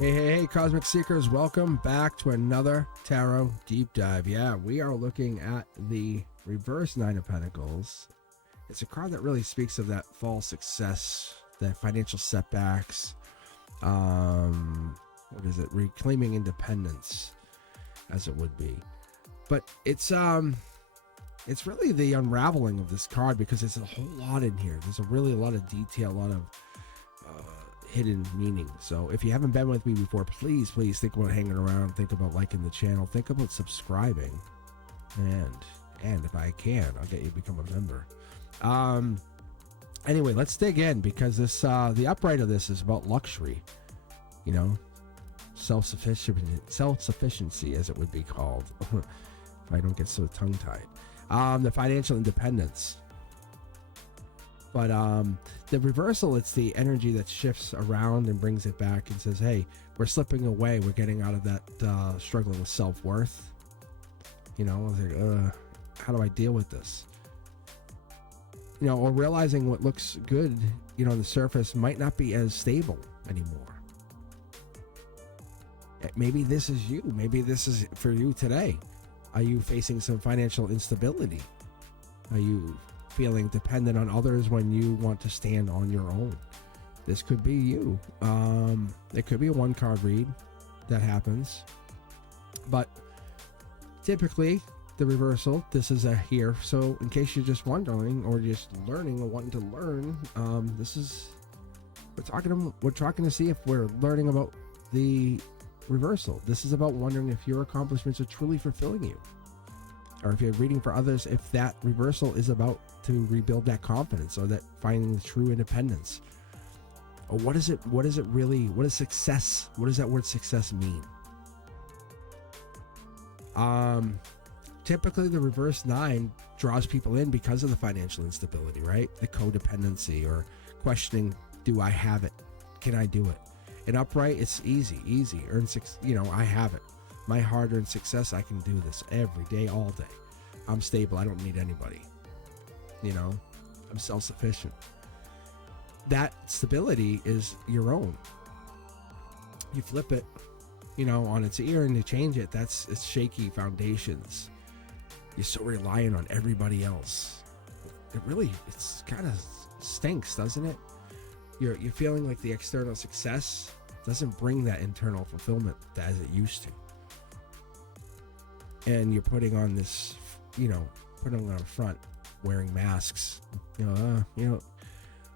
Hey, Cosmic Seekers, welcome back to another Tarot Deep Dive. Yeah, we are looking at the reverse Nine of Pentacles. It's a card that really speaks of that false success, that financial setbacks, what is it, reclaiming independence, as it would be. But it's really the unraveling of this card, because there's a whole lot in here. There's really a lot of detail, a lot of hidden meaning. So if you haven't been with me before, please think about hanging around, think about liking the channel, think about subscribing, and if I can, I'll get you to become a member. Anyway, let's dig in, because this the upright of this is about luxury, you know, self-sufficiency, as it would be called. If I don't get so tongue-tied. The financial independence. But the reversal, it's the energy that shifts around and brings it back and says, hey, we're slipping away. We're getting out of that struggling with self-worth. You know, like, how do I deal with this? You know, or realizing what looks good, you know, on the surface might not be as stable anymore. Maybe this is you. Maybe this is for you today. Are you facing some financial instability? Are you feeling dependent on others when you want to stand on your own? This could be you. It could be a one card read that happens, but typically the reversal, this is a here. So in case you're just wondering or just learning or wanting to learn, this is, we're talking to see if we're learning about the reversal. This is about wondering if your accomplishments are truly fulfilling you, or if you're reading for others, if that reversal is about to rebuild that confidence, or that finding the true independence. Or what is it really, what is success? What does that word success mean? Typically the reverse nine draws people in because of the financial instability, right? The codependency, or questioning, do I have it? Can I do it? And upright, it's easy, earn six, you know, I have it. My hard-earned success, I can do this every day, all day. I'm stable, I don't need anybody. You know, I'm self-sufficient. That stability is your own. You flip it, you know, on its ear and you change it, it's shaky foundations. You're so reliant on everybody else. It's kind of stinks, doesn't it? You're feeling like the external success doesn't bring that internal fulfillment as it used to. And you're putting on this, you know, putting on a front, wearing masks. You know,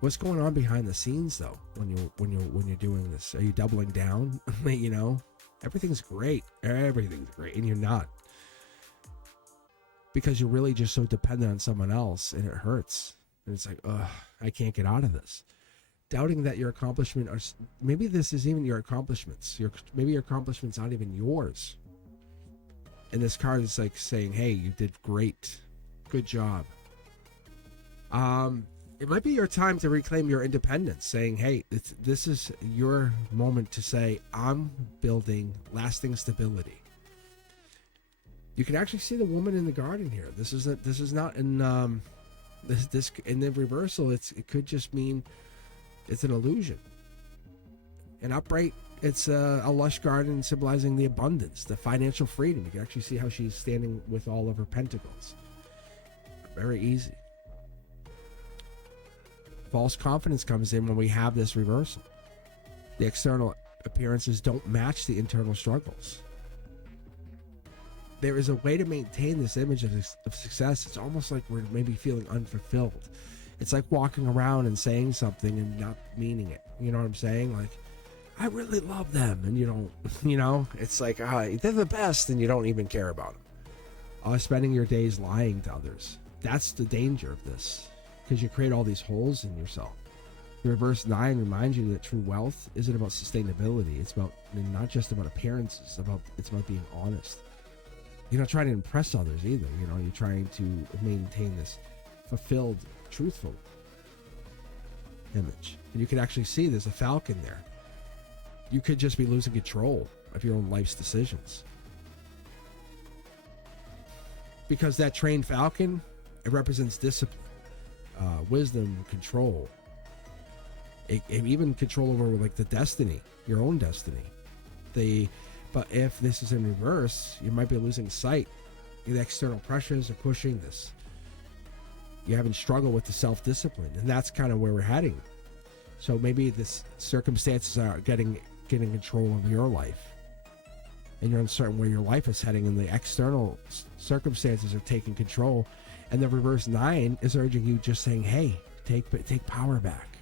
what's going on behind the scenes though? When you're doing this, are you doubling down? You know, everything's great, and you're not, because you're really just so dependent on someone else, and it hurts. And it's like, I can't get out of this. Doubting that your accomplishment, or maybe this is even your accomplishments. Maybe your accomplishments aren't even yours. And this card is like saying, hey, you did great. Good job. It might be your time to reclaim your independence, saying, hey, this is your moment to say, I'm building lasting stability. You can actually see the woman in the garden here. This is not in this in the reversal. It could just mean it's an illusion. An upright, it's a lush garden symbolizing the abundance, the financial freedom. You can actually see how she's standing with all of her pentacles. Very easy. False confidence comes in when we have this reversal. The external appearances don't match the internal struggles. There is a way to maintain this image of success. It's almost like we're maybe feeling unfulfilled. It's like walking around and saying something and not meaning it. You know what I'm saying? Like, I really love them, and you don't, you know, it's like, they're the best, and you don't even care about them. Spending your days lying to others. That's the danger of this, because you create all these holes in yourself. The reverse nine reminds you that true wealth isn't about sustainability. It's about, not just about appearances. It's about being honest. You're not trying to impress others either. You know, you're trying to maintain this fulfilled, truthful image. And you can actually see there's a falcon there. You could just be losing control of your own life's decisions, because that trained falcon, it represents discipline, wisdom, control. It even control over like the destiny, your own destiny. But if this is in reverse, you might be losing sight. The external pressures are pushing this. You're having struggle with the self-discipline, and that's kind of where we're heading. So maybe this circumstances are getting control of your life, and you're uncertain where your life is heading, and the external circumstances are taking control. And the reverse 9 is urging you, just saying, hey, take power back.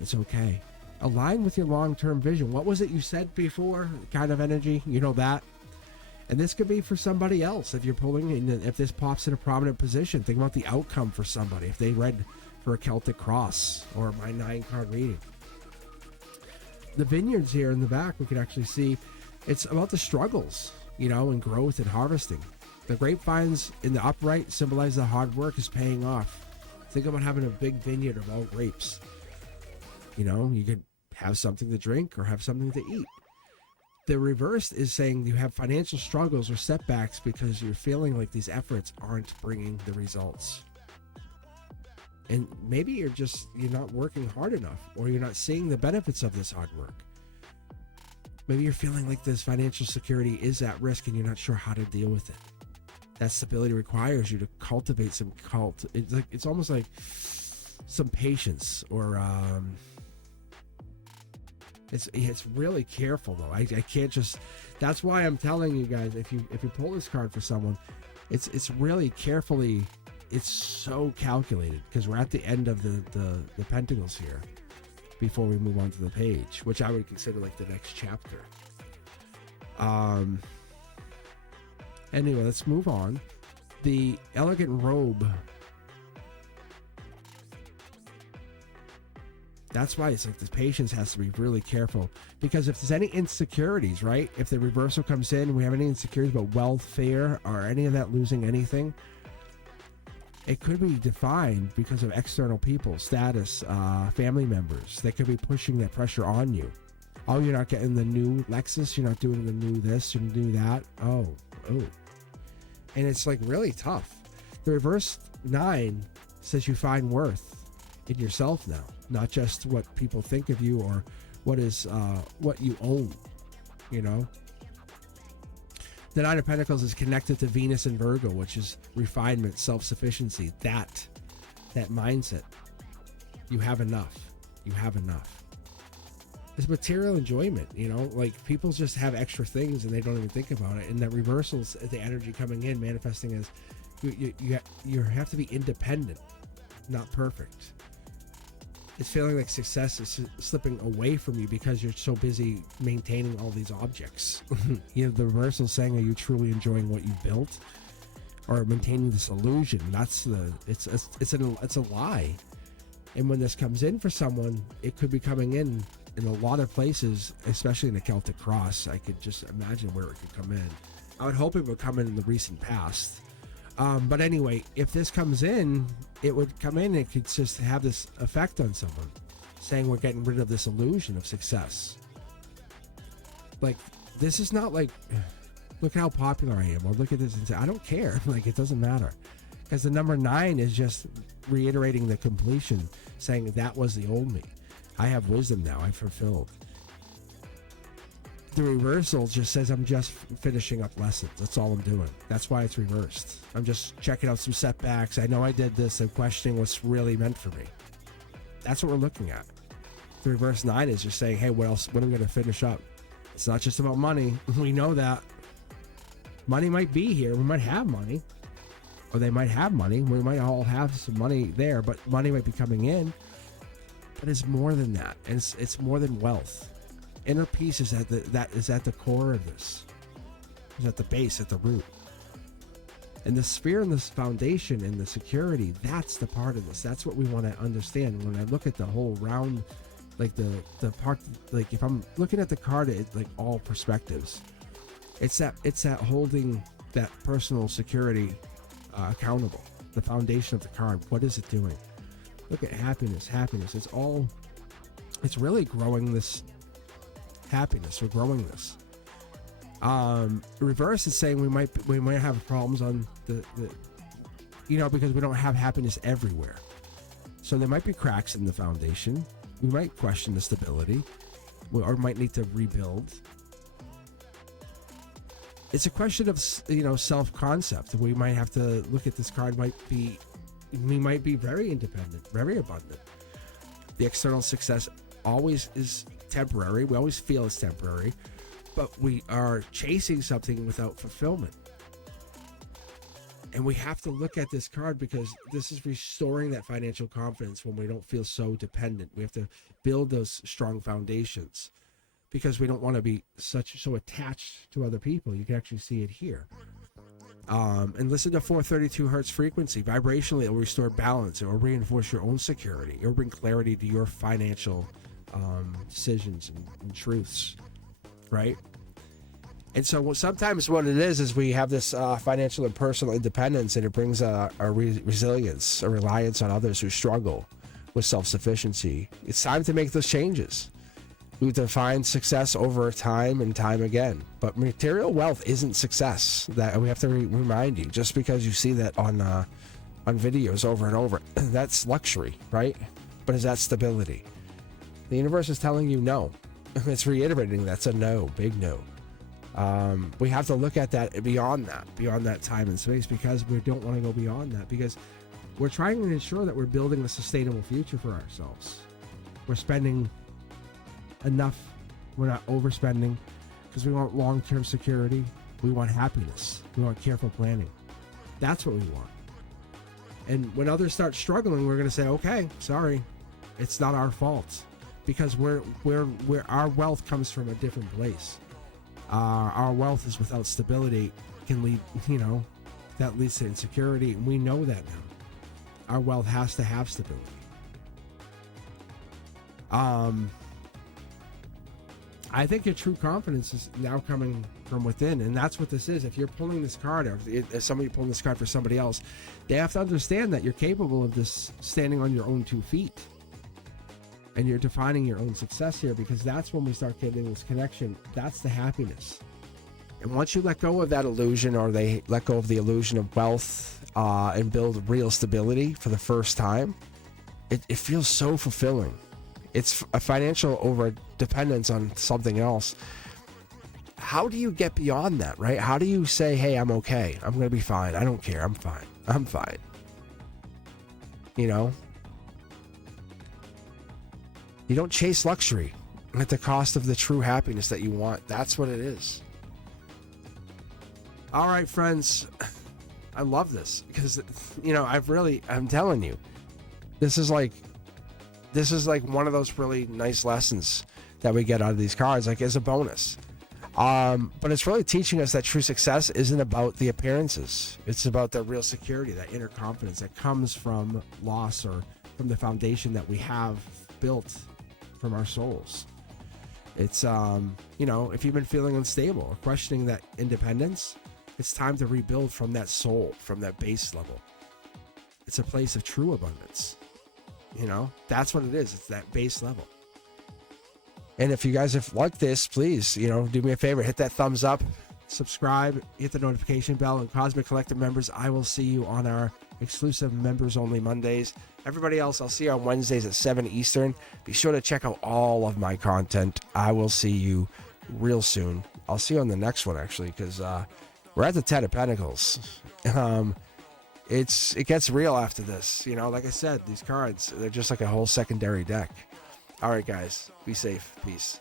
It's okay. Align with your long-term vision. What was it you said before? Kind of energy, you know that. And this could be for somebody else. If you're pulling in, if this pops in a prominent position, think about the outcome for somebody. If they read for a Celtic cross or my 9-card reading. The vineyards here in the back, we can actually see it's about the struggles, and growth and harvesting. The grapevines in the upright symbolize the hard work is paying off. Think about having a big vineyard of all grapes. You could have something to drink or have something to eat. The reverse is saying you have financial struggles or setbacks because you're feeling like these efforts aren't bringing the results. And maybe you're not working hard enough, or you're not seeing the benefits of this hard work. Maybe you're feeling like this financial security is at risk and you're not sure how to deal with it. That stability requires you to cultivate it's almost like some patience, or it's really careful though. I can't just. That's why I'm telling you guys, if you pull this card for someone, it's really carefully. It's so calculated, because we're at the end of the Pentacles here before we move on to the page, which I would consider like the next chapter. Anyway, let's move on. The elegant robe. That's why it's like the patience has to be really careful, because if there's any insecurities, right? If the reversal comes in, we have any insecurities about welfare or any of that, losing anything, it could be defined because of external people, status, family members. They could be pushing that pressure on you. Oh, you're not getting the new Lexus. You're not doing the new this. You're doing that. Oh. And it's like really tough. The reverse 9 says you find worth in yourself now, not just what people think of you or what you own. The 9 of Pentacles is connected to Venus and Virgo, which is refinement, self-sufficiency, that mindset. You have enough. It's material enjoyment, like people just have extra things and they don't even think about it. And that reversals, the energy coming in, manifesting as you have to be independent, not perfect. It's feeling like success is slipping away from you because you're so busy maintaining all these objects. The reversal saying, are you truly enjoying what you built, or maintaining this illusion? It's a lie. And when this comes in for someone, it could be coming in a lot of places, especially in the Celtic cross. I could just imagine where it could come in. I would hope it would come in the recent past. But anyway, if this comes in, it would come in, it could just have this effect on someone, saying we're getting rid of this illusion of success. Like, this is not like, look how popular I am, or look at this and say, I don't care. Like, it doesn't matter. Because the number 9 is just reiterating the completion, saying that was the old me. I have wisdom now, I'm fulfilled. The reversal just says I'm just finishing up lessons. That's all I'm doing. That's why it's reversed. I'm just checking out some setbacks. I know I did this. I'm questioning what's really meant for me. That's what we're looking at. The reverse 9 is just saying, hey, what else? What am I going to finish up? It's not just about money. We know that. Money might be here. We might have money. Or they might have money. We might all have some money there, but money might be coming in. But it's more than that. And it's more than wealth. Inner peace is at the core of this. Is at the base, at the root. And the sphere and this foundation and the security, that's the part of this. That's what we want to understand. When I look at the whole round, like the part, like if I'm looking at the card at like all perspectives, it's that holding that personal security accountable. The foundation of the card. What is it doing? Look at happiness. It's really growing this happiness. We're growing this. Reverse is saying we might have problems on the because we don't have happiness everywhere. So there might be cracks in the foundation. We might question the stability, or might need to rebuild. It's a question of, self-concept. We might have to look at this card. We might be very independent, very abundant. The external success always is temporary. We always feel it's temporary, but we are chasing something without fulfillment. And we have to look at this card because this is restoring that financial confidence when we don't feel so dependent. We have to build those strong foundations because we don't want to be so attached to other people. You can actually see it here. And listen to 432 hertz frequency. Vibrationally, it will restore balance. It will reinforce your own security. It will bring clarity to your financial decisions and truths, right? And so sometimes what it is we have this financial and personal independence, and it brings a resilience, a reliance on others who struggle with self-sufficiency. It's time to make those changes. We define success over time and time again. But material wealth isn't success. That we have to remind you. Just because you see that on videos over and over, that's luxury, right? But is that stability? The universe is telling you no. It's reiterating that's a no, big no. We have to look at that beyond that time and space, because we don't want to go beyond that, because we're trying to ensure that we're building a sustainable future for ourselves. We're spending enough. We're not overspending, because we want long-term security. We want happiness. We want careful planning. That's what we want. And when others start struggling, we're going to say, okay, sorry, it's not our fault, because we're our wealth comes from a different place. Our wealth is without stability, can lead, that leads to insecurity, and we know that now. Our wealth has to have stability. I think your true confidence is now coming from within, and that's what this is. If you're pulling this card, or if somebody pulling this card for somebody else, they have to understand that you're capable of this, standing on your own 2 feet. And you're defining your own success here, because that's when we start getting this connection. That's the happiness. And once you let go of that illusion, or they let go of the illusion of wealth, and build real stability for the first time, it feels so fulfilling. It's a financial over dependence on something else. How do you get beyond that, right? How do you say, hey, I'm okay. I'm going to be fine. I don't care. I'm fine. I'm fine. You don't chase luxury at the cost of the true happiness that you want. That's what it is. All right, friends. I love this because, I'm telling you, this is like one of those really nice lessons that we get out of these cards, like as a bonus. But it's really teaching us that true success isn't about the appearances. It's about the real security, that inner confidence that comes from loss, or from the foundation that we have built from our souls. It's if you've been feeling unstable or questioning that independence, it's time to rebuild from that soul, from that base level. It's a place of true abundance. That's what it is. It's that base level. And if you guys have liked this, please, do me a favor, hit that thumbs up, subscribe, hit the notification bell, and Cosmic Collective members, I will see you on our exclusive members only Mondays. Everybody else, I'll see you on Wednesdays at 7 Eastern. Be sure to check out all of my content. I will see you real soon. I'll see you on the next one, actually, because we're at the 10 of Pentacles. It gets real after this. Like I said, these cards, they're just like a whole secondary deck. All right, guys, be safe. Peace.